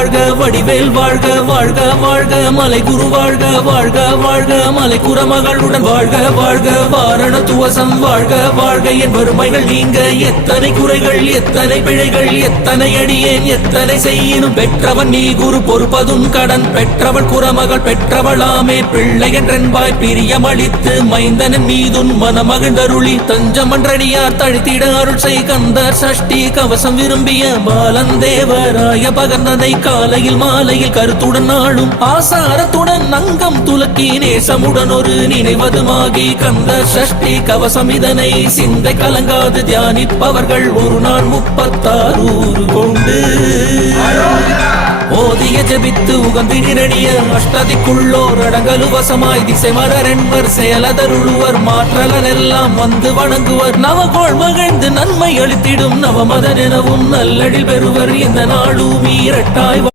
வாழ்க வடிவேல் வாழ்க வாழ்க வாழ்க மலை குரு வாழ்க வாழ்க வாழ்க மலை குரமகளுடன் வாழ்க வாழ்க வாரண துவசம் வாழ்க வாழ்க என் வறுமைகள் நீங்க எத்தனை குறைகள் எத்தனை பிழைகள் எத்தனை அடியேன் எத்தனை செய்யினும் பெற்றவன் நீ குரு பொறுப்பதும் கடன் பெற்றவள் குரமகள் பெற்றவளாமே பிள்ளை என்றென்பாய் பிரியமளித்து மைந்தனன் மீதுன் மனமகிழ்ந்தருளி தஞ்சமன்றடியார் தழுத்திட அருள் செய் கந்தர் சஷ்டி கவசம் விரும்பிய பாலன் தேவராய பகர்ந்தனை காலையில் மாலையில் கருத்துடன் நாளும் ஆசாரத்துடன் நங்கம் துலக்கி நேசமுடன் ஒரு நினைவதுமாகி கந்தர் சஷ்டி கவசம் இதனை சிந்தை கலங்காது தியானிப்பவர்கள் ஒரு நாள் 36 கொண்டு ஓதிய ஜபித்து உகந்தினிரடிய அஷ்டதிக்குள்ளோர் அடங்கலு வசமாய் திசை மலரென்பர் செயலதருளுவர் மாற்றலன் எல்லாம் வந்து வணங்குவர் நவகோள் மகிழ்ந்து நன்மை அளித்திடும் நவமதன் எனவும் நல்லடில் பெறுவர் இந்த நாளும் இரட்டாய்